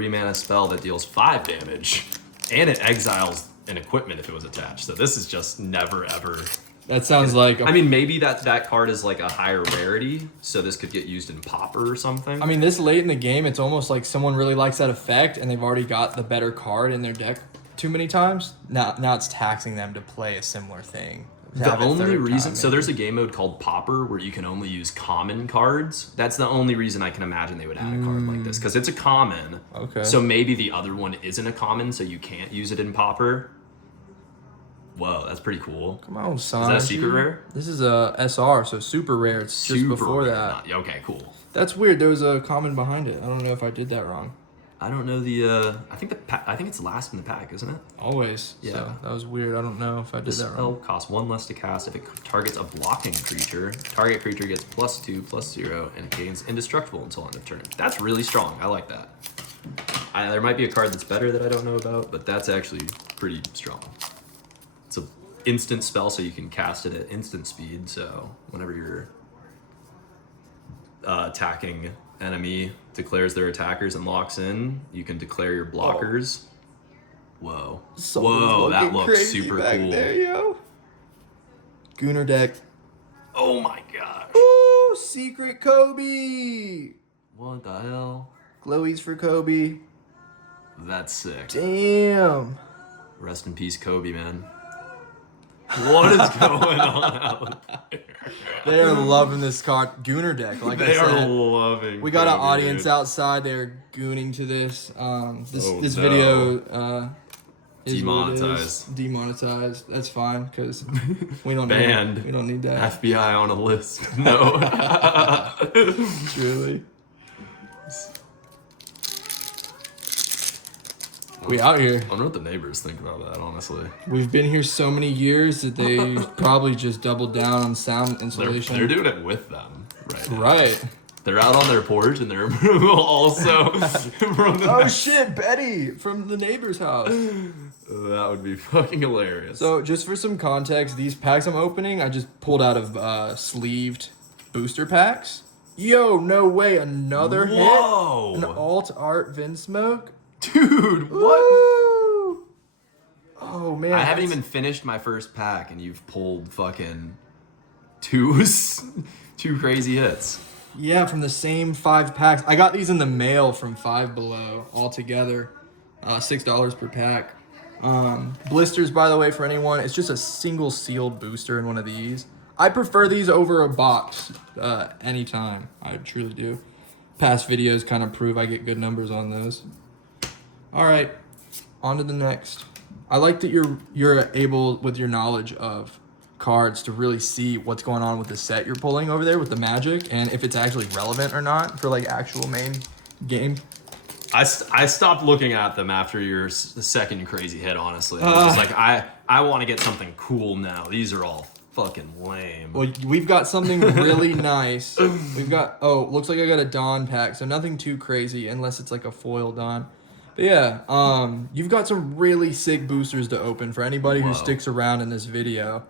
3-mana spell that deals 5 damage, and it exiles an equipment if it was attached. So this is just never ever. That sounds like... I mean, maybe that card is like a higher rarity, so this could get used in Pauper or something. I mean, this late in the game, it's almost like someone really likes that effect, and they've already got the better card in their deck too many times. Now it's taxing them to play a similar thing. The only reason... So there's a game mode called Pauper where you can only use common cards. That's the only reason I can imagine they would add a card like this, because it's a common. Okay. So maybe the other one isn't a common, so you can't use it in Pauper. Whoa, that's pretty cool. Come on, son. Is that a secret rare? This is a SR, so super rare. It's just before rare. that. Okay, cool. That's weird. There was a common behind it. I don't know if I did that wrong. I don't know the. I think it's last in the pack, isn't it? Always. Yeah. So that was weird. I don't know if I did This that wrong. spell costs 1 less to cast if it targets a blocking creature. Target creature gets +2/+0 and it gains indestructible until end of turn. That's really strong. I like that. There might be a card that's better that I don't know about, but that's actually pretty strong. It's a instant spell, so you can cast it at instant speed. So whenever you're attacking enemy declares their attackers and locks in, you can declare your blockers. Whoa. Whoa, that looks super cool. There, yo. Gooner deck. Oh my gosh. Ooh, secret Kobe. What the hell? Glowies for Kobe. That's sick. Damn. Rest in peace, Kobe, man. What is going on out there? They are loving this card. Gooner deck, like They I said. are loving. We got an Kobe, audience dude. outside. They're gooning to this. This no. video is Demonetized. Demonetized. That's fine because we don't Banned. need, we don't need that. FBI on a list. No. Truly. We out here. I wonder what the neighbors think about that, honestly. We've been here so many years that they probably just doubled down on sound insulation. They're doing it with them right now. Right. They're out on their porch and they're also from the Oh shit, Betty from the neighbor's house. That would be fucking hilarious. So just for some context, these packs I'm opening, I just pulled out of sleeved booster packs. Yo, no way, another Whoa. hit? An alt art Vinsmoke? Dude, what? Woo! Oh man. I haven't even finished my first pack and you've pulled fucking two crazy hits. Yeah, from the same 5 packs. I got these in the mail from Five Below altogether. $6 per pack. Blisters, by the way, for anyone, it's just a single sealed booster in one of these. I prefer these over a box anytime. I truly do. Past videos kind of prove I get good numbers on those. All right, on to the next. I like that you're able, with your knowledge of cards, to really see what's going on with the set you're pulling over there with the Magic and if it's actually relevant or not for like actual main game. I stopped looking at them after your second crazy hit, honestly. I was just like, I want to get something cool now. These are all fucking lame. Well, we've got something really nice. We've got, looks like I got a Dawn pack, so nothing too crazy unless it's like a foil Dawn. But yeah, you've got some really sick boosters to open for anybody who sticks around in this video.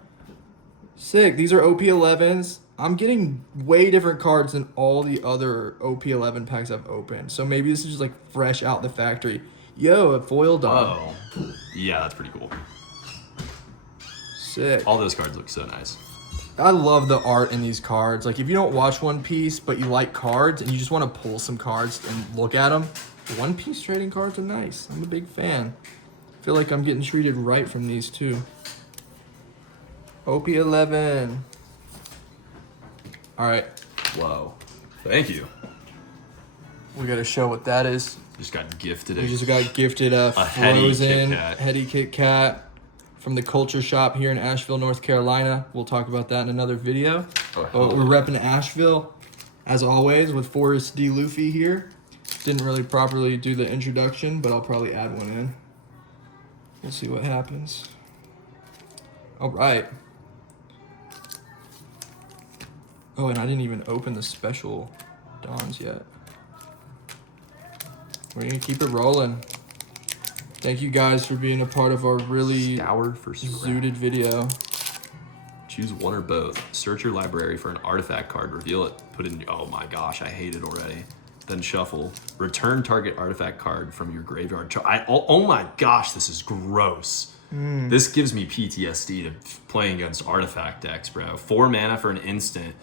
Sick. These are OP-11s. I'm getting way different cards than all the other OP-11 packs I've opened. So maybe this is just like fresh out the factory. Yo, a foil Dawn. Oh, yeah, that's pretty cool. Sick. All those cards look so nice. I love the art in these cards. Like, if you don't watch One Piece, but you like cards and you just want to pull some cards and look at them, One Piece trading cards are nice. I'm a big fan. I feel like I'm getting treated right from these too. OP-11. All right. Whoa. Thank you. We got to show what that is. Just got gifted We just got gifted a frozen Heady Kit Kat from the Culture Shop here in Asheville, North Carolina. We'll talk about that in another video. But we're repping Asheville, as always, with Forrest.D Luffy here. Didn't really properly do the introduction, but I'll probably add one in. We'll see what happens. All right. Oh, and I didn't even open the special Dawns yet. We're going to keep it rolling. Thank you guys for being a part of our really Scour for zooted video. Choose one or both. Search your library for an artifact card. Reveal it. Put it in. Oh my gosh, I hate it already. then shuffle. Return target artifact card from your graveyard. Oh my gosh, this is gross. This gives me PTSD to playing against artifact decks, bro. 4 mana for an instant.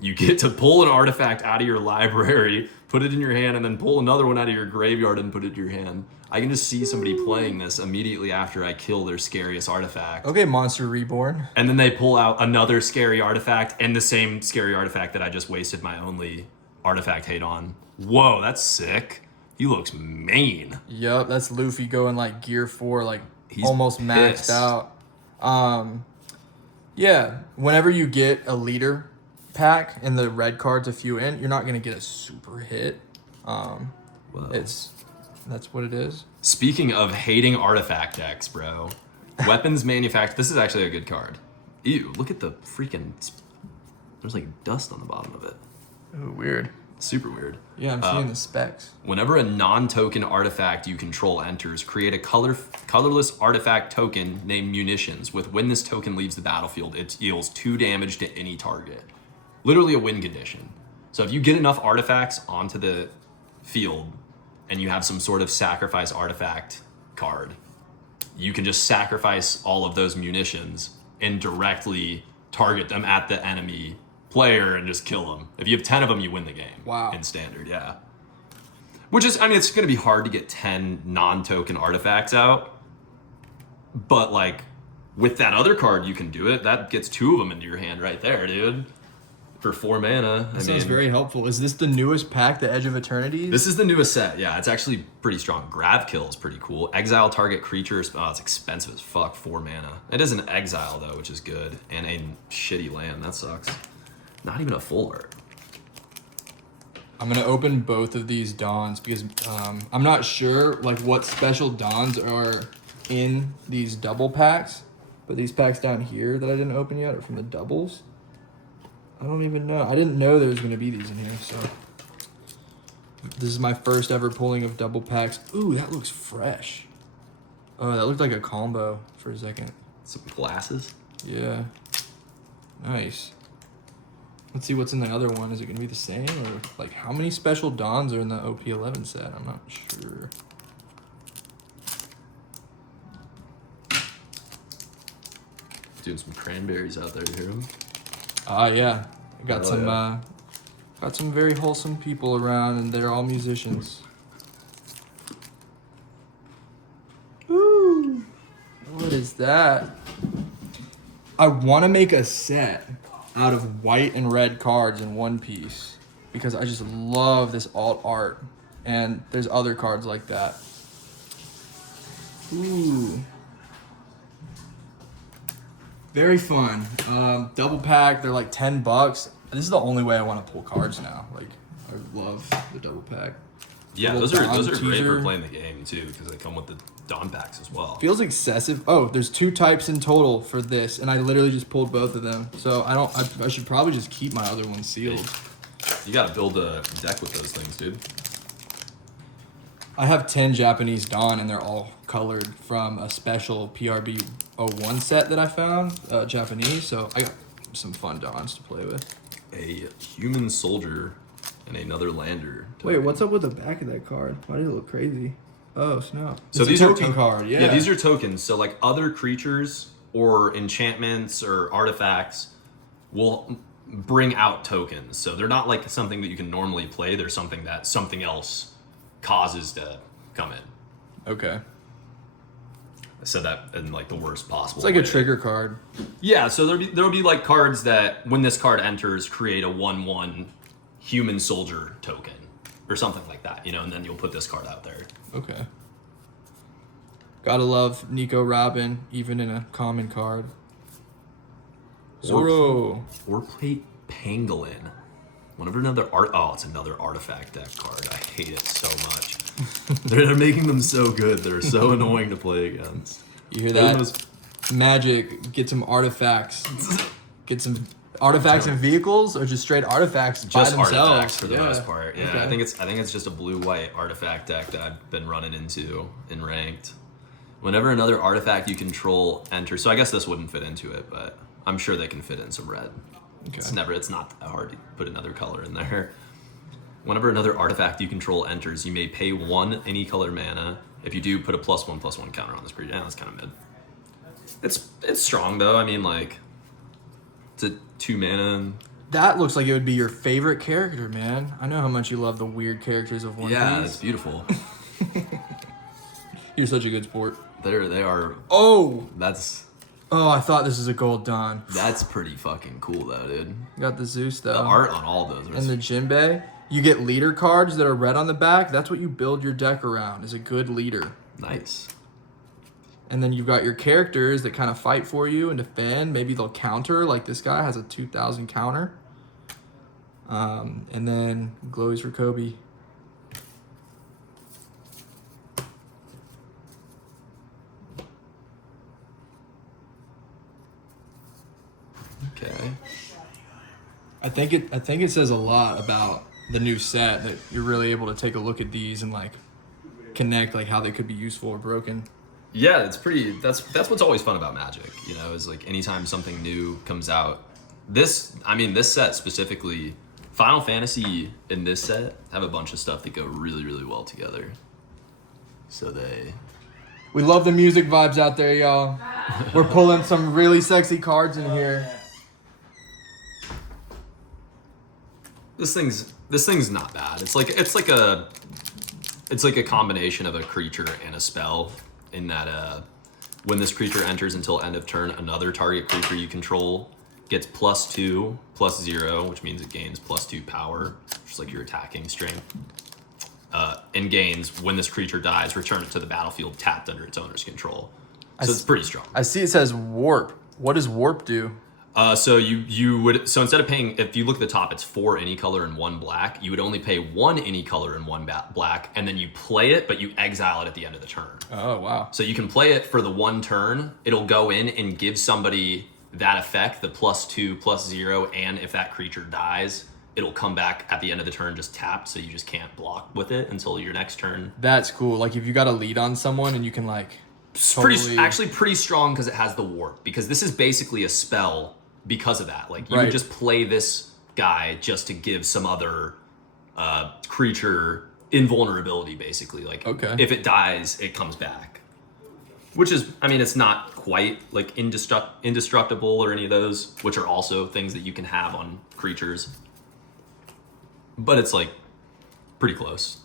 You get to pull an artifact out of your library, put it in your hand, and then pull another one out of your graveyard and put it in your hand. I can just see somebody playing this immediately after I kill their scariest artifact. Okay, Monster Reborn. And then they pull out another scary artifact and the same scary artifact that I just wasted my only artifact hate on. Whoa, that's sick. He looks mean. Yup, that's Luffy going like gear 4, like He's almost pissed. maxed out. Yeah, whenever you get a leader pack and the red card's a few in, you're not gonna get a super hit. Whoa. That's what it is. Speaking of hating artifact decks, bro. Weapons manufacturer. This is actually a good card. Ew, look at the freaking... There's like dust on the bottom of it. Ooh, weird. Super weird. Yeah, I'm seeing the specs. Whenever a non-token artifact you control enters, create a colorless artifact token named Munitions. When this token leaves the battlefield, it deals 2 damage to any target. Literally a win condition. So if you get enough artifacts onto the field and you have some sort of sacrifice artifact card, you can just sacrifice all of those munitions and directly target them at the enemy player and just kill them. If you have 10 of them, you win the game. Wow. In standard, yeah. Which is, I mean, it's going to be hard to get 10 non-token artifacts out. But, like, with that other card, you can do it. That gets 2 of them into your hand right there, dude. For 4 mana. That sounds very helpful. Is this the newest pack, the Edge of Eternity? This is the newest set. Yeah, it's actually pretty strong. Grav Kill is pretty cool. Exile target creatures. Oh, it's expensive as fuck. 4 mana. It is an exile, though, which is good. And a shitty land. That sucks. Not even a full art. I'm gonna open both of these Dawns because I'm not sure like what special Dawns are in these double packs, but these packs down here that I didn't open yet are from the doubles. I don't even know. I didn't know there was gonna be these in here, so this is my first ever pulling of double packs. Ooh, that looks fresh. Oh, that looked like a combo for a second. Some glasses. Yeah. Nice. Let's see what's in the other one. Is it going to be the same? Or, like, how many special Dawns are in the OP-11 set? I'm not sure. Doing some cranberries out there, you hear them? Yeah. I got Oh, got some very wholesome people around, and they're all musicians. Ooh. What is that? I want to make a set out of white and red cards in one piece because I just love this alt art, and there's other cards like that. Ooh. Very fun. Double pack, they're like $10. This is the only way I want to pull cards now. Like, I love the double pack. Yeah, Little those are Dawn great teaser. for playing the game too because they come with the Dawn packs as well. Feels excessive. Oh, there's 2 types in total for this, and I literally just pulled both of them. So I should probably just keep my other one sealed. You gotta build a deck with those things, dude. I have 10 Japanese Dawn, and they're all colored from a special PRB 01 set that I found, Japanese. So I got some fun Dawns to play with. A human soldier and another lander. Wait, what's up with the back of that card? Why does it look crazy? Oh, snap. So It's these a are token card, yeah. Yeah, these are tokens. So like other creatures or enchantments or artifacts will bring out tokens. So they're not like something that you can normally play. They're something that something else causes to come in. Okay. I said that in like the worst possible It's like way. a trigger card. Yeah, so there'll be like cards that when this card enters create a 1/1 human soldier token or something like that, you know, and then you'll put this card out there. Okay. Gotta love Nico Robin, even in a common card. Zoro. Or play Pangolin. Whenever another it's another artifact deck card. I hate it so much. They're making them so good. They're so annoying to play against. You hear They're the that? most- Magic, get some artifacts. Get some artifacts and vehicles, or just straight artifacts by Just themselves. artifacts for the most part. Yeah, Okay. I think it's just a blue-white artifact deck that I've been running into in ranked. Whenever another artifact you control enters, so I guess this wouldn't fit into it, but I'm sure they can fit in some red. Okay. It's not that hard to put another color in there. Whenever another artifact you control enters, you may pay 1 any color mana. If you do, put a +1/+1 counter on this creature. Yeah, that's kind of mid. It's strong though. I mean, like, it's a 2 mana. That looks like it would be your favorite character, man. I know how much you love the weird characters of One Piece. Yeah, it's beautiful. You're such a good sport. They are. Oh! Oh, I thought this was a gold Dawn. That's pretty fucking cool though, dude. Got the Zeus though. The art on all those are and the Jinbei. You get leader cards that are red on the back. That's what you build your deck around, is a good leader. nice. And then you've got your characters that kind of fight for you and defend. Maybe they'll counter, like this guy has a 2,000 counter. And then Glowies for Kobe. Okay. I think it says a lot about the new set that you're really able to take a look at these and like connect like how they could be useful or broken. Yeah, it's pretty. That's what's always fun about Magic. You know, is like anytime something new comes out. This set specifically, Final Fantasy in this set have a bunch of stuff that go really, really well together. So We love the music vibes out there, y'all. We're pulling some really sexy cards in here. This thing's not bad. It's like a combination of a creature and a spell. In that, when this creature enters until end of turn, another target creature you control gets +2/+0, which means it gains +2 power, just like your attacking strength. And gains when this creature dies, return it to the battlefield tapped under its owner's control. So it's pretty strong. I see it says warp. What does warp do? So instead of paying, if you look at the top, it's 4 any color and 1 black. You would only pay 1 any color and 1 black, and then you play it, but you exile it at the end of the turn. Oh wow! So you can play it for the 1 turn. It'll go in and give somebody that effect, the +2/+0, and if that creature dies, it'll come back at the end of the turn just tapped, so you just can't block with it until your next turn. That's cool. Like if you got a lead on someone and you can like. Actually pretty strong because it has the warp. Because this is basically a spell. Because of that, like you would just play this guy just to give some other creature invulnerability, basically. Like if it dies, it comes back, which is, I mean, it's not quite like indestructible or any of those, which are also things that you can have on creatures, but it's like pretty close.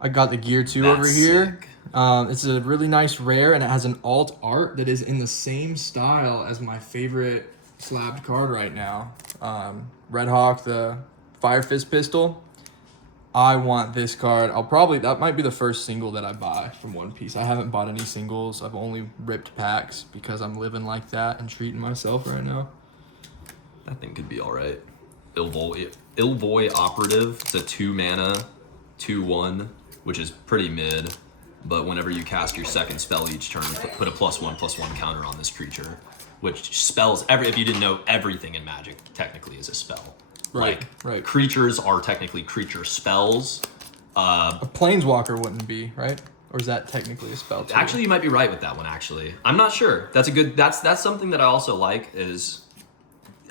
I got the Gear 2 over here. Sick. It's a really nice rare, and it has an alt art that is in the same style as my favorite slabbed card right now. Red Hawk, the Fire Fist pistol. I want this card. That might be the first single that I buy from One Piece. I haven't bought any singles. I've only ripped packs because I'm living like that and treating myself right now. That thing could be all right. Ilvoy Operative. It's a 2 mana, 2/1, which is pretty mid. But whenever you cast your second spell each turn, put a +1/+1 counter on this creature, which spells if you didn't know, everything in Magic technically is a spell. Right. Creatures are technically creature spells. A Plainswalker wouldn't be, right? Or is that technically a spell too? Actually, you might be right with that one, actually. I'm not sure. That's something that I also like is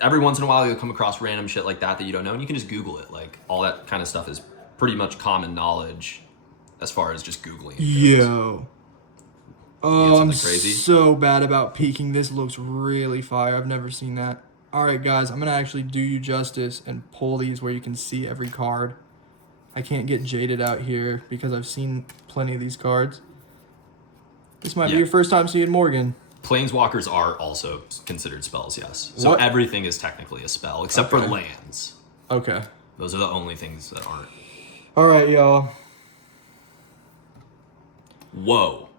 every once in a while you'll come across random shit like that you don't know, and you can just Google it. Like, all that kind of stuff is pretty much common knowledge as far as just Googling it goes. Yo. Oh, I'm crazy? So bad about peeking. This looks really fire. I've never seen that. All right, guys, I'm going to actually do you justice and pull these where you can see every card. I can't get jaded out here because I've seen plenty of these cards. This might be your first time seeing Morgan. Plainswalkers are also considered spells, yes. So everything is technically a spell, except for lands. Okay. Those are the only things that aren't. All right, y'all. Whoa.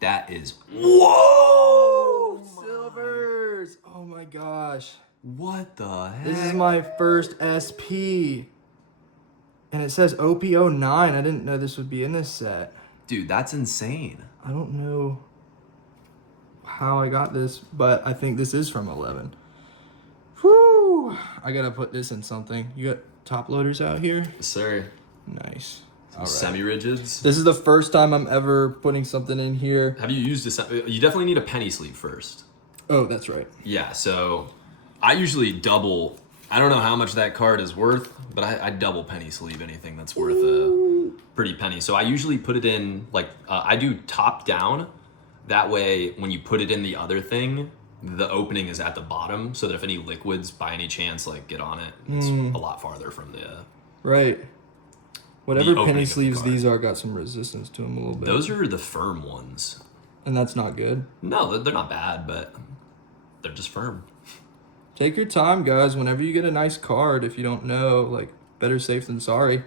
That is... Whoa! Silvers! Oh my gosh. What the heck? This is my first SP. And it says OP-09. I didn't know this would be in this set. Dude, that's insane. I don't know how I got this, but I think this is from 11. Whew! I gotta put this in something. You got top loaders out here? Yes, sir. Nice. Right. Semi-rigids. This is the first time I'm ever putting something in here. Have you used this? You definitely need a penny sleeve first. Oh, that's right. Yeah, so I usually double I don't know how much that card is worth, but I double penny sleeve anything that's worth a pretty penny. So I usually put it in, like, I do top down. That way, when you put it in the other thing, the opening is at the bottom, so that if any liquids by any chance like get on it, it's a lot farther from the right. Whatever the penny opening of the sleeves card. these are got some resistance to them a little bit. Those are the firm ones. And that's not good. No, they're not bad, but they're just firm. Take your time, guys. Whenever you get a nice card, if you don't know, like, better safe than sorry.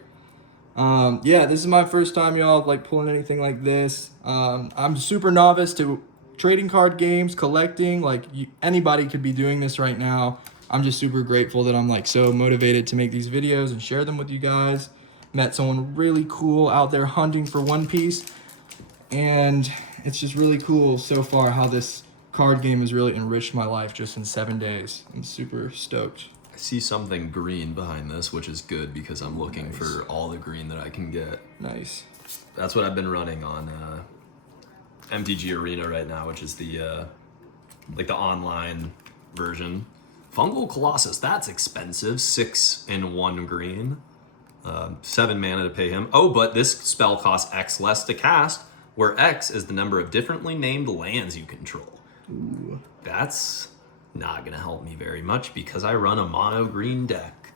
Yeah, this is my first time, y'all, like, pulling anything like this. I'm super novice to trading card games, collecting. Like, anybody could be doing this right now. I'm just super grateful that I'm, like, so motivated to make these videos and share them with you guys. Met someone really cool out there hunting for One Piece. And it's just really cool so far how this card game has really enriched my life just in 7 days. I'm super stoked. I see something green behind this, which is good because I'm looking for all the green that I can get. Nice. That's what I've been running on MTG Arena right now, which is the like the online version. Fungal Colossus, that's expensive. 6 in 1 green. 7 mana to pay him. Oh, but this spell costs X less to cast, where X is the number of differently named lands you control. Ooh. That's not gonna help me very much because I run a mono green deck.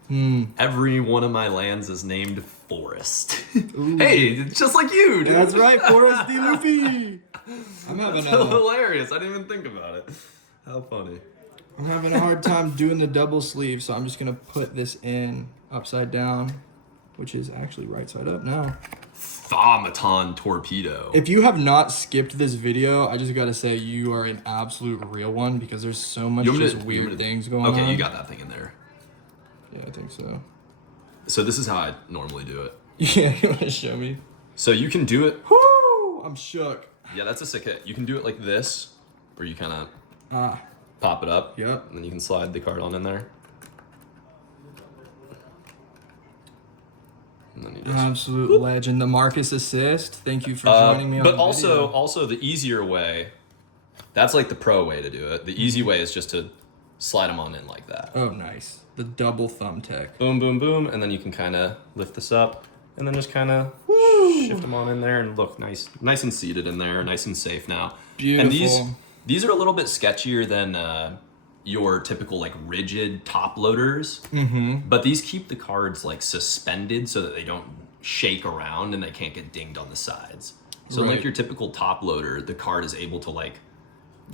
Every one of my lands is named Forrest. Hey, it's just like you, dude. That's right, Forrest.D Luffy. I'm having Hilarious. I didn't even think about it. How funny. I'm having a hard time doing the double sleeve, so I'm just gonna put this in upside down, which is actually right side up now. Thaumaton Torpedo. If you have not skipped this video, I just gotta say you are an absolute real one because there's so much just weird things going on. Okay, you got that thing in there. Yeah, I think so. So this is how I normally do it. Yeah, you wanna show me? So you can do it. Woo! I'm shook. Yeah, that's a sick hit. You can do it like this, where you kind of Ah, pop it up. yep. And then you can slide the card on in there. And then you just... Absolute legend. The Marcus assist. Thank you for joining me on But the also the easier way, that's like the pro way to do it. The easy way is just to slide them on in like that. Oh, nice. The double thumb tech. Boom, boom, boom, and then you can kind of lift this up, and then just kind of shift them on in there, and look nice and seated in there, nice and safe now. Beautiful. And these are a little bit sketchier than your typical like rigid top loaders, but these keep the cards like suspended so that they don't shake around and they can't get dinged on the sides. So Right. like your typical top loader, the card is able to like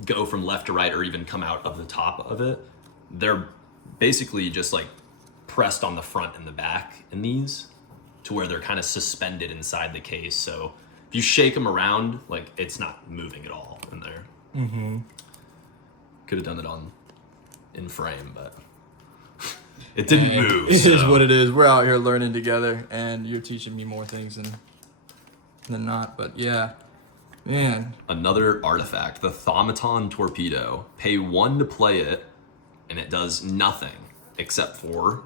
go from left to right or even come out of the top of it. They're basically just like pressed on the front and the back in these to where they're kind of suspended inside the case. So if you shake them around, like it's not moving at all in there. Could have done it in frame, but it didn't move. It is so. what it is. We're out here learning together, and you're teaching me more things than not. But yeah, man. Another artifact, the Thaumaton Torpedo. Pay 1 to play it, and it does nothing except for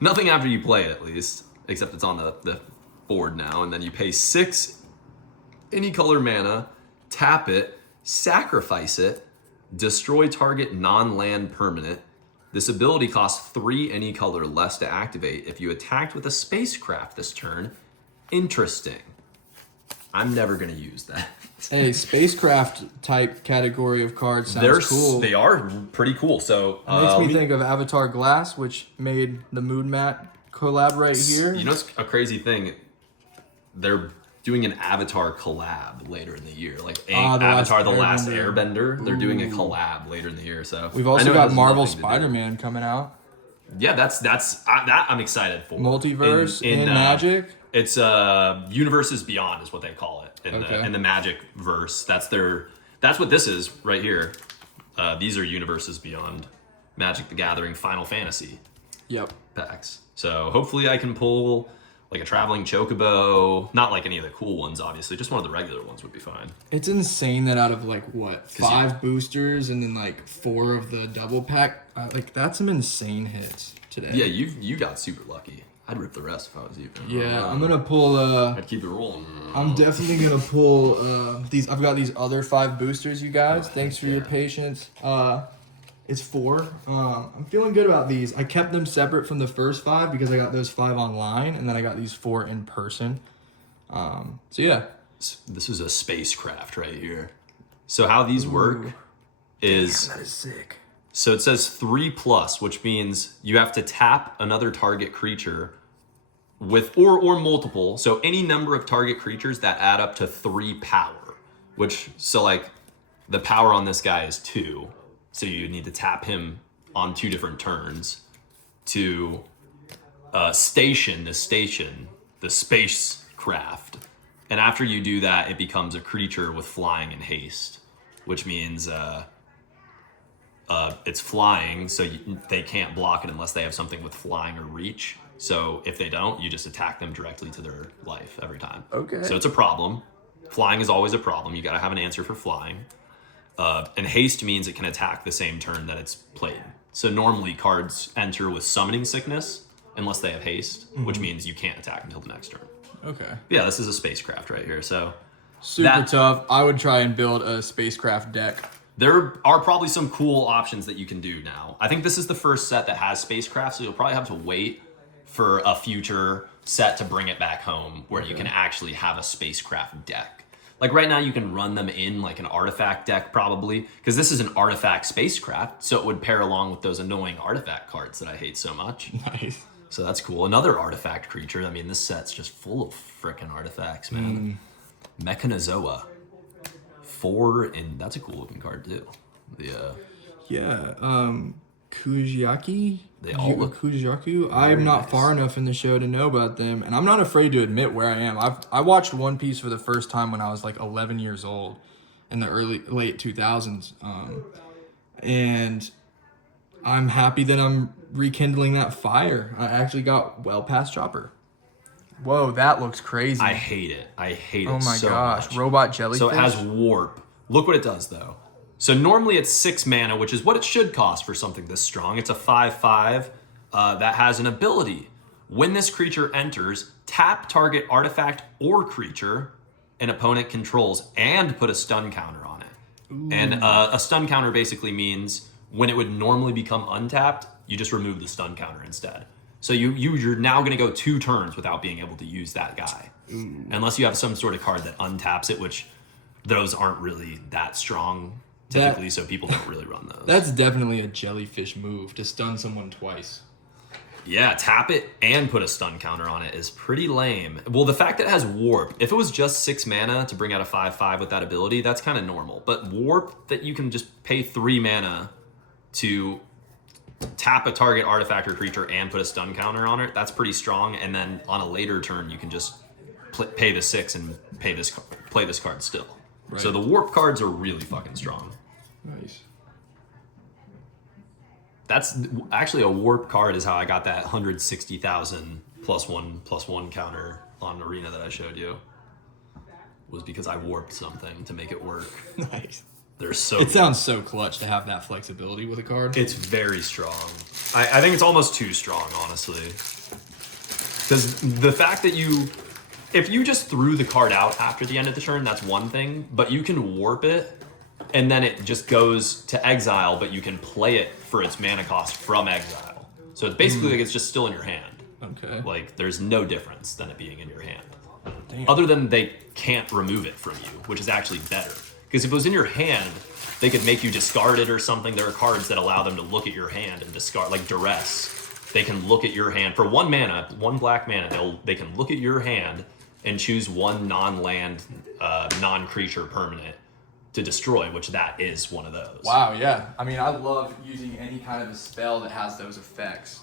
nothing after you play it, at least, except it's on the board now. And then you pay 6 any color mana, tap it, sacrifice it, destroy target non-land permanent. This ability costs 3 any color less to activate if you attacked with a spacecraft this turn. Interesting. I'm never gonna use that. Hey, spacecraft type category of cards sounds cool. They are pretty cool. So It makes me think of Avatar Glass, which made the Moon Mat collab right here. You know, it's a crazy thing. They're doing an Avatar collab later in the year, like Avatar: The Last Airbender. They're doing a collab later in the year. So We've also got Marvel Spider-Man coming out. Yeah, that I'm excited for. Multiverse in Magic. It's Universes Beyond is what they call it in the Magic verse. That's what this is right here. These are Universes Beyond Magic the Gathering Final Fantasy packs. So hopefully I can pull like a traveling chocobo, not like any of the cool ones, obviously. Just one of the regular ones would be fine. It's insane that out of like what 5 boosters and then like 4 of the double pack, like that's some insane hits today. Yeah, you got super lucky. I'd rip the rest if I was you. Yeah, I'm gonna pull. I'd keep it rolling. I'm definitely gonna pull these. I've got these other 5 boosters, you guys. Thanks for your patience. It's 4. I'm feeling good about these. I kept them separate from the first 5 because I got those 5 online, and then I got these 4 in person. So yeah. This is a spacecraft right here. So how these work is... Damn, that is sick. So it says 3+, which means you have to tap another target creature with, or multiple. So any number of target creatures that add up to 3 power, which, so like the power on this guy is 2. So you need to tap him on 2 different turns to station the spacecraft. And after you do that, it becomes a creature with flying and haste, which means it's flying, so they can't block it unless they have something with flying or reach. So if they don't, you just attack them directly to their life every time. Okay. So it's a problem. Flying is always a problem. You got to have an answer for flying. And haste means it can attack the same turn that it's played. So normally cards enter with summoning sickness unless they have haste, which means you can't attack until the next turn. Okay. Yeah, this is a spacecraft right here. So super tough. I would try and build a spacecraft deck. there are probably some cool options that you can do now. I think this is the first set that has spacecraft, so you'll probably have to wait for a future set to bring it back home where you can actually have a spacecraft deck. Like right now you can run them in like an artifact deck probably, because this is an artifact spacecraft, so it would pair along with those annoying artifact cards that I hate so much. Nice. So that's cool. Another artifact creature. I mean, this set's just full of frickin' artifacts, man. Mechanozoa. 4, and that's a cool looking card too. Kujiaki? They all look Kujiaku. I'm not nice. far enough in the show to know about them, and I'm not afraid to admit where I am. I watched One Piece for the first time when I was like 11 years old in the late 2000s, and I'm happy that I'm rekindling that fire. I actually got well past Chopper. Whoa, that looks crazy. I hate it. I hate it oh my so gosh, much. robot jellyfish. So it has warp. Look what it does though. So normally it's 6 mana, which is what it should cost for something this strong. It's a 5/5 that has an ability. When this creature enters, tap target artifact or creature an opponent controls and put a stun counter on it. Ooh. And a stun counter basically means when it would normally become untapped, you just remove the stun counter instead. So you're now going to go 2 turns without being able to use that guy. Ooh. Unless you have some sort of card that untaps it, which those aren't really that strong typically, so people don't really run those. That's definitely a jellyfish move, to stun someone twice. Yeah, tap it and put a stun counter on it is pretty lame. Well, the fact that it has warp, if it was just 6 mana to bring out a 5/5 with that ability, that's kind of normal. But warp, that you can just pay 3 mana to tap a target artifact or creature and put a stun counter on it, that's pretty strong. And then on a later turn, you can just pay the 6 and play this card still. Right. So the warp cards are really fucking strong. Nice. That's actually a warp card is how I got that 160,000 +1/+1 counter on Arena that I showed you. Was because I warped something to make it work. Nice. They're so It sounds so clutch to have that flexibility with a card. It's very strong. I think it's almost too strong, honestly. Because the fact that if you just threw the card out after the end of the turn, that's one thing, but you can warp it and then it just goes to exile, but you can play it for its mana cost from exile. So it's basically like it's just still in your hand. Okay. Like there's no difference than it being in your hand. Damn. Other than they can't remove it from you, which is actually better. Because if it was in your hand, they could make you discard it or something. There are cards that allow them to look at your hand and discard, like Duress. They can look at your hand for 1 mana, 1 black mana. They can look at your hand and choose 1 non-land, non-creature permanent to destroy, which that is one of those. Wow, yeah. I mean, I love using any kind of a spell that has those effects.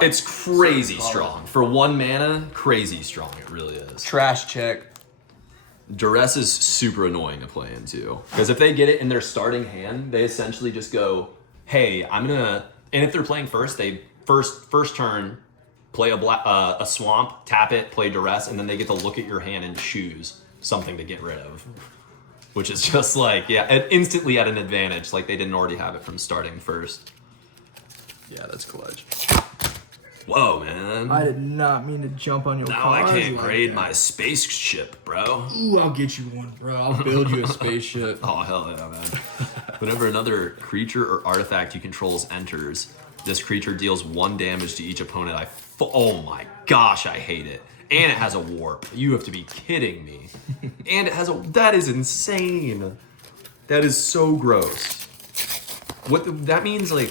It's crazy strong. For 1 mana, crazy strong, it really is. Trash check. Duress is super annoying to play into. Because if they get it in their starting hand, they essentially just go, hey, I'm gonna... And if they're playing first, they first turn, play a swamp, tap it, play Duress, and then they get to look at your hand and choose something to get rid of. Which is just like, instantly at an advantage, like they didn't already have it from starting first. Yeah, that's clutch. Whoa, man. I did not mean to jump on your Now cars I can't like grade that. my spaceship, bro. Ooh, I'll get you one, bro. I'll build you a spaceship. Oh, hell yeah, man. Whenever another creature or artifact you controls enters, this creature deals 1 damage to each opponent. Oh my gosh, I hate it. And it has a warp. You have to be kidding me. And it has that is insane. That is so gross. That means, like,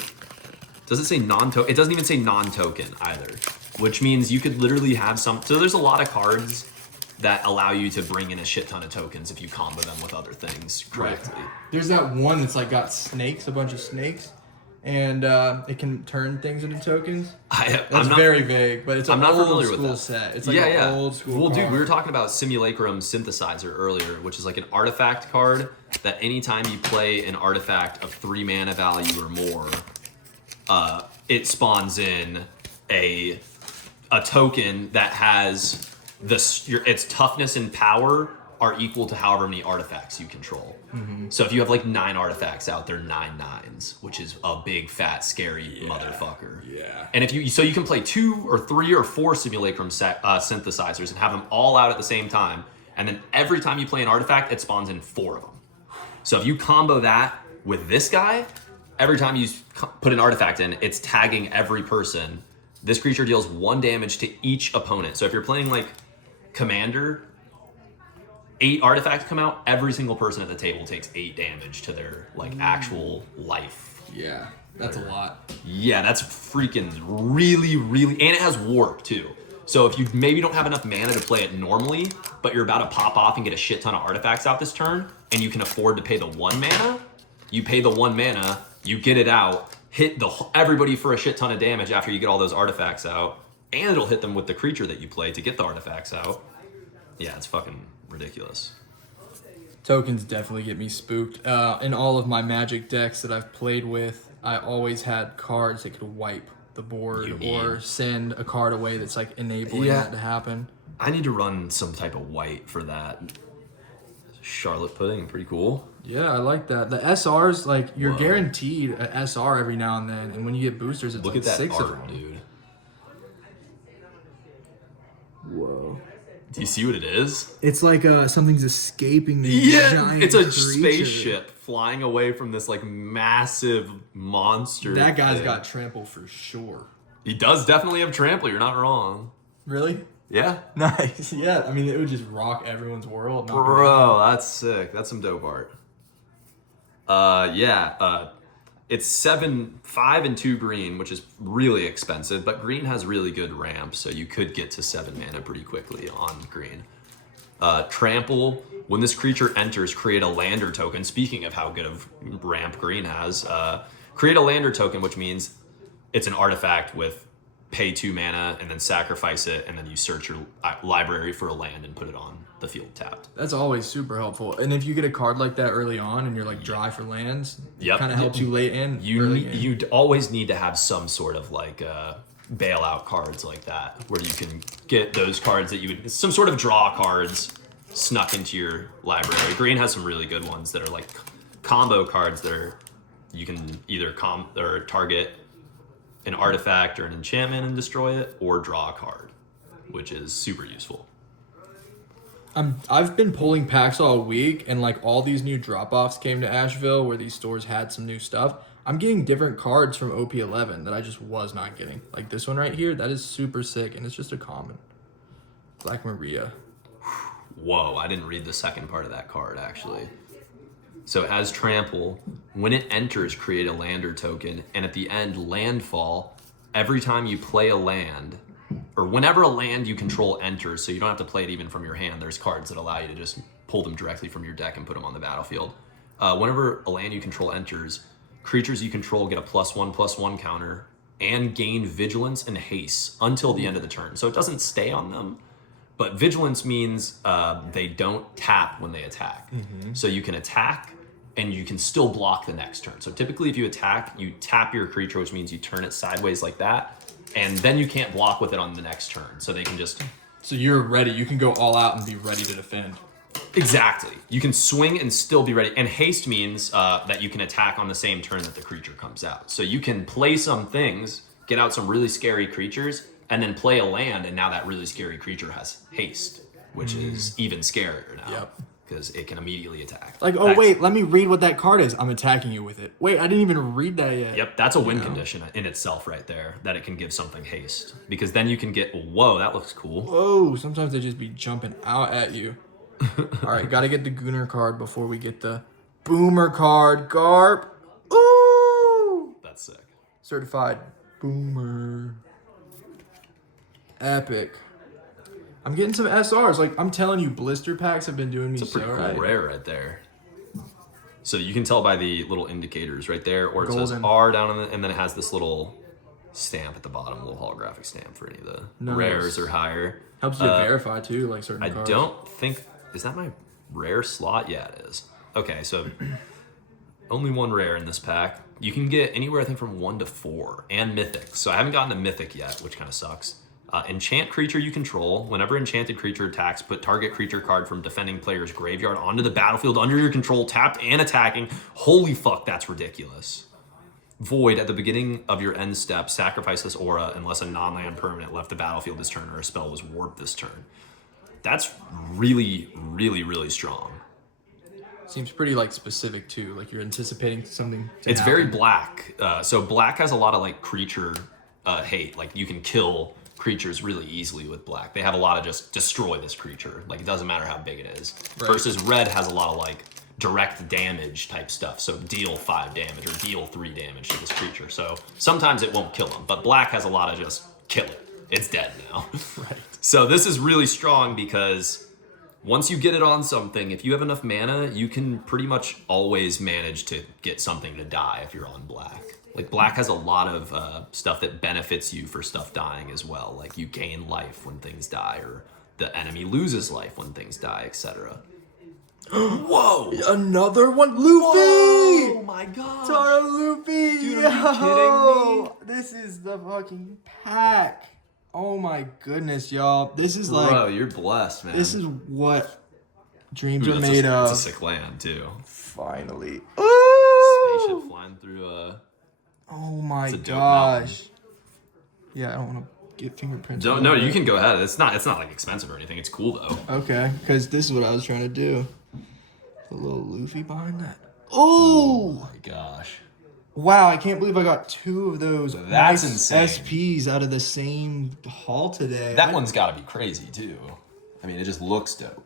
does it say non-token? It doesn't even say non-token either, which means you could literally have so there's a lot of cards that allow you to bring in a shit ton of tokens if you combo them with other things correctly. Right. There's that one that's like got snakes, a bunch of snakes, and it can turn things into tokens. That's very vague, but it's an old school set. It's like an old school Well, dude, card. we were talking about Simulacrum Synthesizer earlier, which is like an artifact card that anytime you play an artifact of 3 mana value or more, it spawns in a token that has its toughness and power are equal to however many artifacts you control. Mm-hmm. So if you have like 9 artifacts out, they're 9 9s, which is a big fat scary motherfucker. Yeah. And if you can play 2 or 3 or 4 Simulacrum synthesizers and have them all out at the same time, and then every time you play an artifact, it spawns in 4 of them. So if you combo that with this guy, every time you put an artifact in, it's tagging every person. This creature deals 1 damage to each opponent. So if you're playing like Commander, 8 artifacts come out, every single person at the table takes 8 damage to their like actual life. Yeah, that's a lot. Yeah, that's freaking really, really, and it has warp too. So if you maybe don't have enough mana to play it normally, but you're about to pop off and get a shit ton of artifacts out this turn, and you can afford to pay the 1 mana, you pay the 1 mana, you get it out, hit everybody for a shit ton of damage after you get all those artifacts out, and it'll hit them with the creature that you play to get the artifacts out. Yeah, it's fucking ridiculous. Tokens definitely get me spooked. In all of my Magic decks that I've played with, I always had cards that could wipe the board or send a card away that's like enabling that to happen. I need to run some type of white for that. Charlotte Pudding, pretty cool. Yeah, I like that. The SRs, like, you're guaranteed an SR every now and then, and when you get boosters, it's Look like at that 6 of art, them. dude. Whoa. Do you see what it is? It's like something's escaping the giant it's a creature. spaceship flying away from this like massive monster. That guy's thing. got trample for sure. He does definitely have trample. You're not wrong. Really? Yeah, Nice. Yeah, I mean, it would just rock everyone's world. bro, that's sick. That's some dope art. It's 7, 5, and 2 green, which is really expensive, but green has really good ramp, so you could get to 7 mana pretty quickly on green. Trample, when this creature enters, create a lander token. Speaking of how good of ramp green has, create a lander token, which means it's an artifact with pay 2 mana and then sacrifice it, and then you search your library for a land and put it on the field tapped. That's always super helpful. And if you get a card like that early on and you're like dry for lands, Yep. it kind of helps you late in. You'd always need to have some sort of like bailout cards like that, where you can get those cards that you would, some sort of draw cards snuck into your library. Green has some really good ones that are like combo cards that are, you can either target an artifact or an enchantment and destroy it, or draw a card, which is super useful. I've been pulling packs all week, and like all these new drop-offs came to Asheville where these stores had some new stuff. I'm getting different cards from OP-11 that I just was not getting. Like this one right here, that is super sick, and it's just a common. Black Maria. Whoa, I didn't read the second part of that card, actually. So it has trample. When it enters, create a lander token, and at the end, landfall. Every time you play a land, or whenever a land you control enters, so you don't have to play it even from your hand, there's cards that allow you to just pull them directly from your deck and put them on the battlefield. Whenever a land you control enters, creatures you control get a +1/+1 counter and gain vigilance and haste until the end of the turn. So it doesn't stay on them, but vigilance means they don't tap when they attack. Mm-hmm. So you can attack and you can still block the next turn. So typically if you attack, you tap your creature, which means you turn it sideways like that, and then you can't block with it on the next turn. So they can just... So you're ready. You can go all out and be ready to defend. Exactly. You can swing and still be ready. And haste means that you can attack on the same turn that the creature comes out. So you can play some things get out some really scary creatures, and then play a land, and now that really scary creature has haste, which is even scarier now. Yep. Because it can immediately attack. Like, oh, wait, let me read what that card is. I'm attacking you with it. Wait, I didn't even read that yet. Yep, that's a win condition in itself right there, that it can give something haste. Because then you can get, whoa, that looks cool. Whoa, sometimes they just be jumping out at you. All right, got to get the Gooner card before we get the Boomer card. Garp. Ooh! That's sick. Certified Boomer. Epic. I'm getting some SRs. Like, I'm telling you, blister packs have been doing me It's a pretty cool rare right there. So you can tell by the little indicators right there, or it says R down in and then it has this little stamp at the bottom, a little holographic stamp for any of the rares or higher. Helps you verify too, like certain cards. I don't think, is that my rare slot? Yeah, it is. Okay, so only one rare in this pack. You can get anywhere, I think, from 1 to 4, and Mythic. So I haven't gotten a Mythic yet, which kind of sucks. Enchant creature you control. Whenever enchanted creature attacks, put target creature card from defending player's graveyard onto the battlefield under your control, tapped and attacking. Holy fuck, that's ridiculous. Void, at the beginning of your end step, sacrifice this aura unless a non-land permanent left the battlefield this turn or a spell was warped this turn. That's really, really, really strong. Seems pretty like specific too. Like you're anticipating something to It's happen. very black. So black has a lot of like creature hate. Like you can kill creatures really easily with black. They have a lot of just destroy this creature. Like it doesn't matter how big it is. Right. Versus red has a lot of like direct damage type stuff. So deal 5 damage or deal 3 damage to this creature. So sometimes it won't kill them. But black has a lot of just kill it. It's dead now. Right. So this is really strong because once you get it on something, if you have enough mana, you can pretty much always manage to get something to die if you're on black. Like black has a lot of stuff that benefits you for stuff dying as well. Like you gain life when things die, or the enemy loses life when things die, etc. Whoa! Another one, Luffy! Oh my god! Tarou Luffy! Dude, are you kidding me? This is the fucking pack. Oh my goodness, y'all. This is like... Bro, you're blessed, man. This is what dreams Ooh, are made of. It's a sick land, too. Finally. Ooh! Spaceship flying through a... Oh my gosh. Yeah, I don't want to get fingerprints. No, you can go ahead. It's not like expensive or anything. It's cool though. Okay, because this is what I was trying to do. A little Luffy behind that. Oh my gosh. Wow, I can't believe I got 2 of those. That's insane. SPs out of the same haul today. That one's got to be crazy too. I mean, it just looks dope.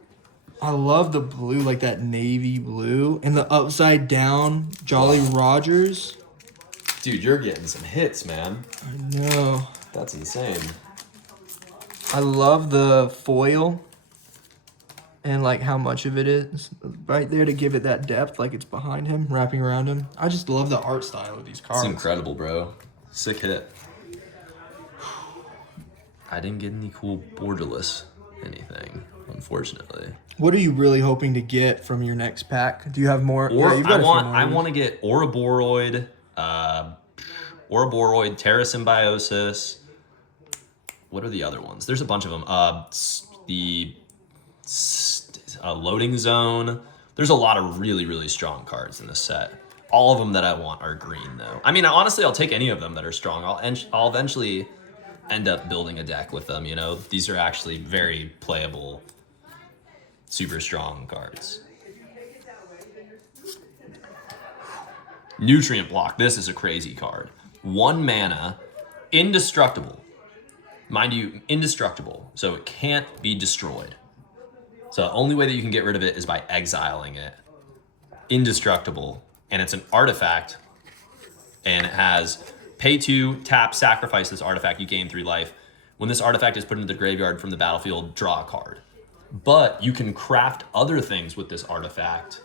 I love the blue, like that navy blue, and the upside down Jolly Rogers. Dude, you're getting some hits, man. I know. That's insane. I love the foil and like how much of it is right there to give it that depth, like it's behind him, wrapping around him. I just love the art style of these cards. It's incredible, bro. Sick hit. I didn't get any cool borderless anything, unfortunately. What are you really hoping to get from your next pack? Do you have more? Or, yeah, you've got I want to get Ouroboros, Ouroboros, Terra Symbiosis. What are the other ones? There's a bunch of them. The Loading Zone. There's a lot of really, really strong cards in this set. All of them that I want are green, though. I mean, honestly, I'll take any of them that are strong. I'll eventually end up building a deck with them, you know? These are actually very playable, super strong cards. Nutrient Block. This is a crazy card. 1 mana, indestructible. Mind you, indestructible. So it can't be destroyed. So the only way that you can get rid of it is by exiling it. Indestructible. And it's an artifact. And it has pay 2, tap, sacrifice this artifact. You gain 3 life. When this artifact is put into the graveyard from the battlefield, draw a card. But you can craft other things with this artifact.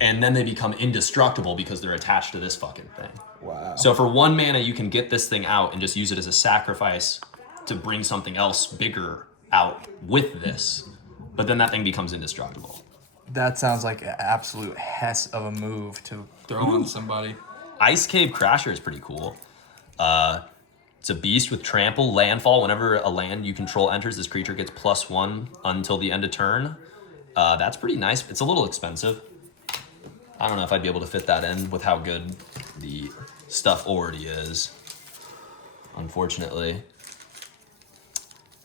And then they become indestructible because they're attached to this fucking thing. Wow. So for 1 mana, you can get this thing out and just use it as a sacrifice to bring something else bigger out with this. But then that thing becomes indestructible. That sounds like an absolute hess of a move to throw on somebody. Ice Cave Crasher is pretty cool. It's a beast with trample, landfall. Whenever a land you control enters, this creature gets +1 until the end of turn. That's pretty nice. It's a little expensive. I don't know if I'd be able to fit that in with how good the stuff already is. unfortunately.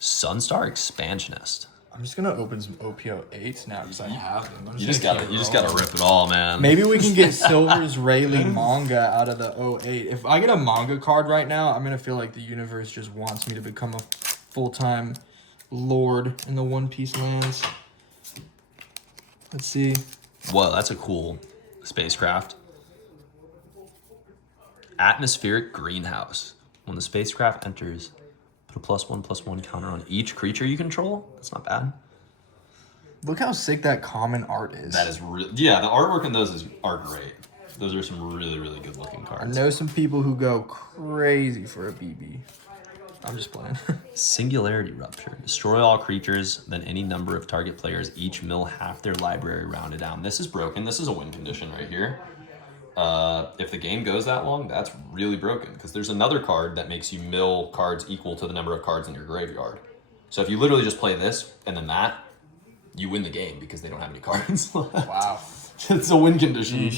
Sunstar Expansionist. I'm just gonna open some OP-08s now because I have them. You just gotta rip it all, man. Maybe we can get Silver's Rayleigh manga out of the 08. If I get a manga card right now, I'm gonna feel like the universe just wants me to become a full-time lord in the One Piece lands. Let's see. Whoa, that's a cool spacecraft. Atmospheric Greenhouse. When the spacecraft enters, put a +1/+1 counter on each creature you control. That's not bad. Look how sick that common art is. That is yeah, the artwork in those are great. Those are some really, really good looking I cards. know some people who go crazy for a BB. I'm just playing. Singularity Rupture. Destroy all creatures, then any number of target players each mill half their library rounded down. This is broken. This is a win condition right here. If the game goes that long, that's really broken because there's another card that makes you mill cards equal to the number of cards in your graveyard. So if you literally just play this and then that, you win the game because they don't have any cards left. Wow. It's a win condition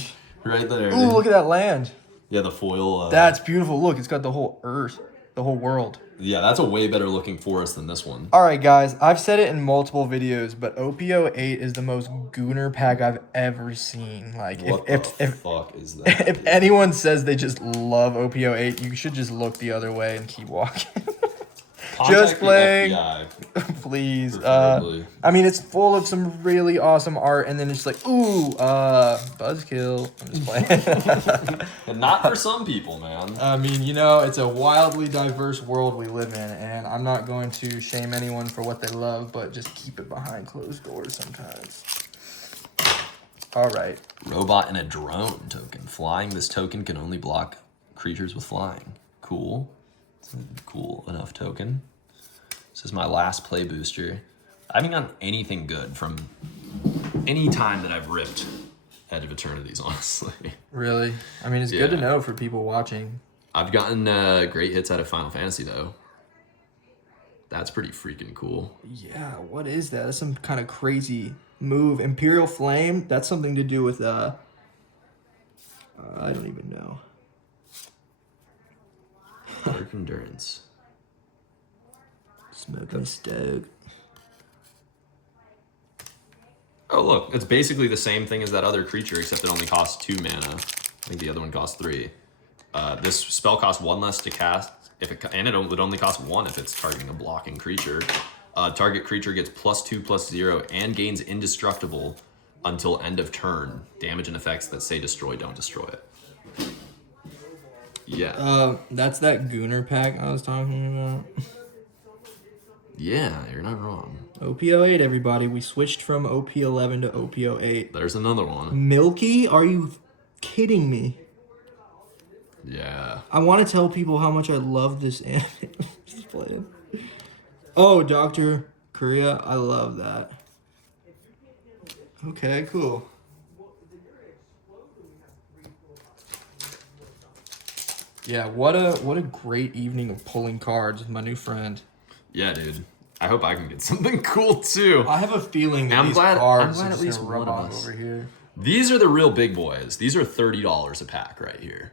right there. Ooh, look at that land. Yeah, the foil. That's beautiful. Look, it's got the whole earth, the whole world. Yeah, that's a way better looking forest than this one. All right, guys. I've said it in multiple videos, but OP-08 is the most gooner pack I've ever seen. Like, What the fuck is that? If anyone says they just love OP-08, you should just look the other way and keep walking. Just playing. Please. Preferably. I mean, it's full of some really awesome art, and then it's like, ooh, buzzkill. I'm just playing. And not for some people, man. I mean, you know, it's a wildly diverse world we live in, and I'm not going to shame anyone for what they love, but just keep it behind closed doors sometimes. All right. Robot and a drone token. Flying, this token can only block creatures with flying. Cool. It's a cool enough token. This is my last play booster. I haven't gotten anything good from any time that I've ripped Edge of Eternities, honestly. Really? I mean, it's good to know for people watching. I've gotten great hits out of Final Fantasy, though. That's pretty freaking cool. Yeah, what is that? That's some kind of crazy move. Imperial Flame? That's something to do with, I don't even know. Dark Endurance. Smoking a stove. Oh, look. It's basically the same thing as that other creature, except it only costs 2 mana. I think the other one costs 3. This spell costs 1 less to cast, and it would only cost 1 if it's targeting a blocking creature. Target creature gets +2/+0 and gains indestructible until end of turn. Damage and effects that say destroy don't destroy it. Yeah. That's that Gooner pack I was talking about. Yeah, you're not wrong. OP-08, everybody. We switched from OP-11 to OP-08. There's another one. Milky? Are you kidding me? Yeah. I want to tell people how much I love this anime. Just playing. Oh, Dr. Korea. I love that. Okay, cool. Yeah, what a great evening of pulling cards with my new friend. Yeah, dude. I hope I can get something cool too. I have a feeling that these cards are at least just gonna rub one of off us. over here. These are the real big boys. These are $30 a pack right here.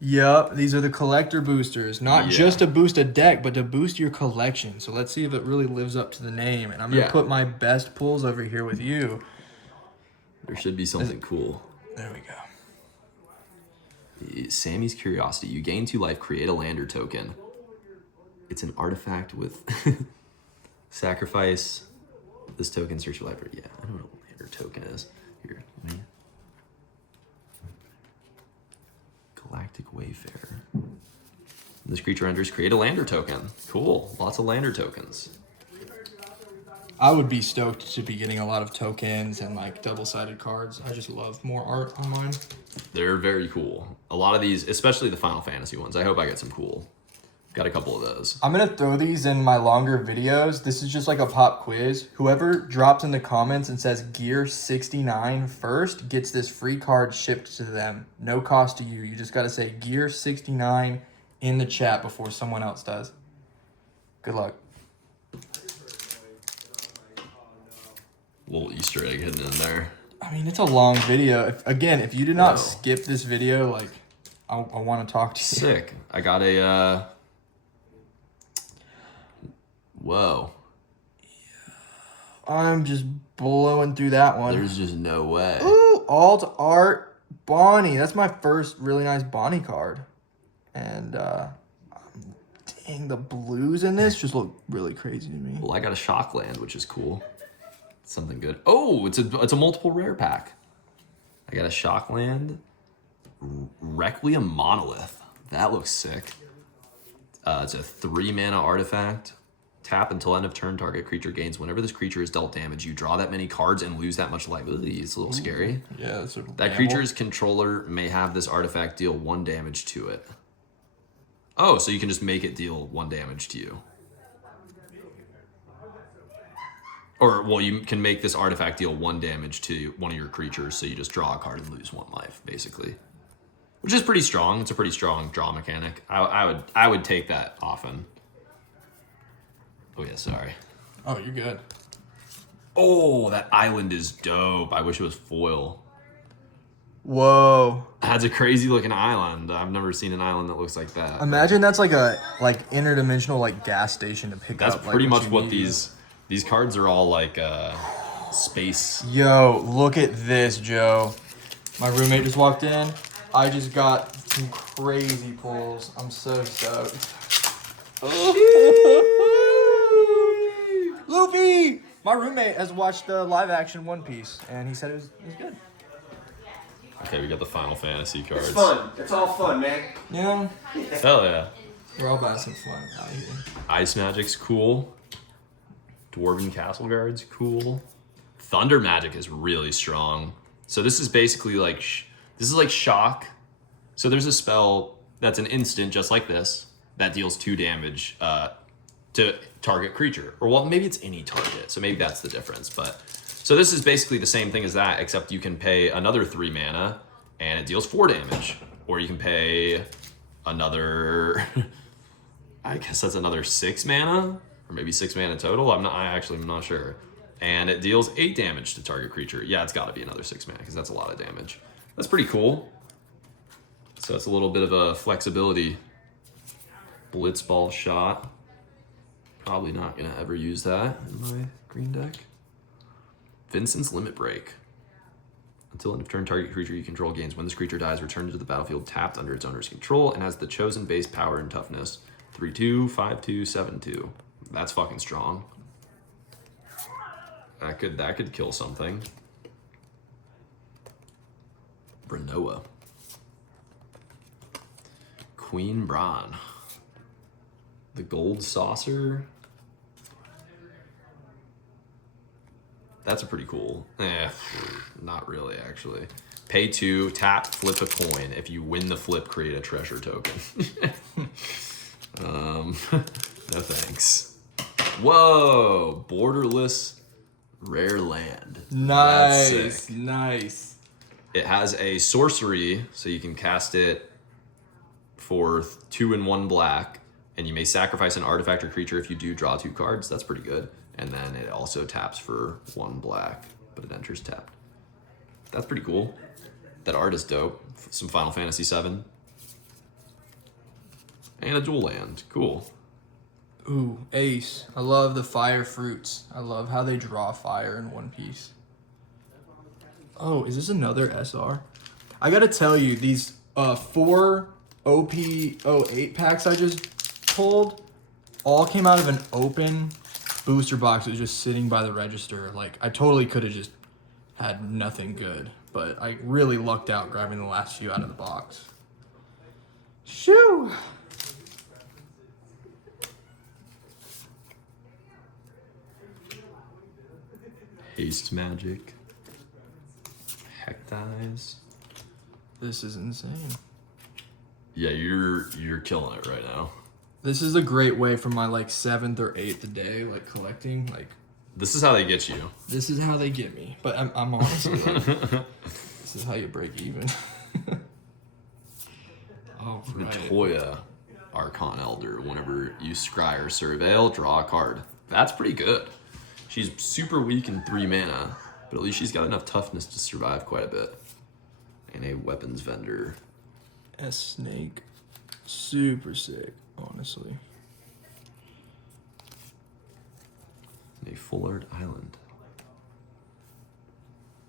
Yep, these are the collector boosters. Not just to boost a deck, but to boost your collection. So let's see if it really lives up to the name. And I'm going to put my best pulls over here with you. There should be something cool. There we go. Sammy's Curiosity. You gain 2 life, create a lander token. It's an artifact with sacrifice. This token, search your library. Yeah, I don't know what lander token is. Here, let me... Galactic Wayfarer. This creature enters, create a lander token. Cool. Lots of lander tokens. I would be stoked to be getting a lot of tokens and like double-sided cards. I just love more art on mine. They're very cool. A lot of these, especially the Final Fantasy ones. I hope I get some cool. Got a couple of those. I'm going to throw these in my longer videos. This is just like a pop quiz. Whoever drops in the comments and says Gear 69 first gets this free card shipped to them. No cost to you. You just got to say Gear 69 in the chat before someone else does. Good luck. Little Easter egg hidden in there. I mean, it's a long video. If you did not skip this video, like, I want to talk to you. Sick. I got a Whoa. I'm just blowing through that one. There's just no way. Ooh, alt art Bonnie. That's my first really nice Bonnie card. And dang, the blues in this just look really crazy to me. Well, I got a Shockland, which is cool. Something good. Oh, it's a multiple rare pack. I got a Shockland, Requiem Monolith. That looks sick. It's a 3-mana artifact. Tap until end of turn. Target creature gains. Whenever this creature is dealt damage, you draw that many cards and lose that much life. Ooh, it's a little scary. Yeah, that's that creature's controller may have this artifact deal 1 damage to it. Oh, so you can just make it deal 1 damage to you. Or, well, you can make this artifact deal 1 damage to one of your creatures, so you just draw a card and lose 1 life, basically. Which is pretty strong. It's a pretty strong draw mechanic. I would take that often. Oh yeah, sorry. Oh, you're good. Oh, that island is dope. I wish it was foil. Whoa. That's a crazy looking island. I've never seen an island that looks like that. Imagine that's like a interdimensional like gas station to pick That's up. That's pretty much what need. these cards are all like space. Yo, look at this, Joe. My roommate just walked in. I just got some crazy pulls. I'm so stoked. Luffy! My roommate has watched the live action One Piece, and he said it was good. Okay, we got the Final Fantasy cards. It's fun. It's all fun, man. Yeah. Hell yeah. We're all about some fun out here. Ice Magic's cool. Dwarven Castle Guard's cool. Thunder Magic is really strong. So this is basically like, this is like Shock. So there's a spell that's an instant just like this that deals 2 damage to target creature. Or well, maybe it's any target. So maybe that's the difference. But so this is basically the same thing as that, except you can pay another 3 mana and it deals 4 damage. Or you can pay another, I guess that's another 6 mana, or maybe 6 mana total. I'm not sure. And it deals 8 damage to target creature. Yeah, it's got to be another 6 mana because that's a lot of damage. That's pretty cool. So it's a little bit of a flexibility. Blitzball shot. Probably not gonna ever use that in my green deck. Vincent's Limit Break. Until end of turn, target creature you control gains. When this creature dies, return it to the battlefield tapped under its owner's control and has the chosen base power and toughness. 3/2, 5/2, 7/2. That's fucking strong. That could kill something. Branoa. Queen Bran. The Gold Saucer. That's a pretty cool. Not really, actually. Pay 2, tap, flip a coin. If you win the flip, create a treasure token. No thanks. Whoa! Borderless rare land. Nice, nice. It has a sorcery, so you can cast it for 2 and 1 black, and you may sacrifice an artifact or creature if you do draw 2 cards. That's pretty good. And then it also taps for 1 black, but it enters tapped. That's pretty cool. That art is dope. Some Final Fantasy VII. And a dual land. Cool. Ooh, Ace. I love the fire fruits. I love how they draw fire in One Piece. Oh, is this another SR? I gotta tell you, these 4 OP-08 packs I just pulled all came out of an open booster box that was just sitting by the register. Like, I totally could have just had nothing good, but I really lucked out grabbing the last few out of the box. Shoo! Haste Magic. Heck Dives. This is insane. Yeah, you're killing it right now. This is a great way for my like 7th or 8th a day, like collecting. Like, This is how they get you. this is how they get me. But I'm honestly like, this is how you break even. Oh, right. Natoya, Archon Elder. Whenever you scry or surveil, draw a card. That's pretty good. She's super weak in 3 mana, but at least she's got enough toughness to survive quite a bit. And a weapons vendor. S-Snake. Super sick, honestly. a Full Art Island.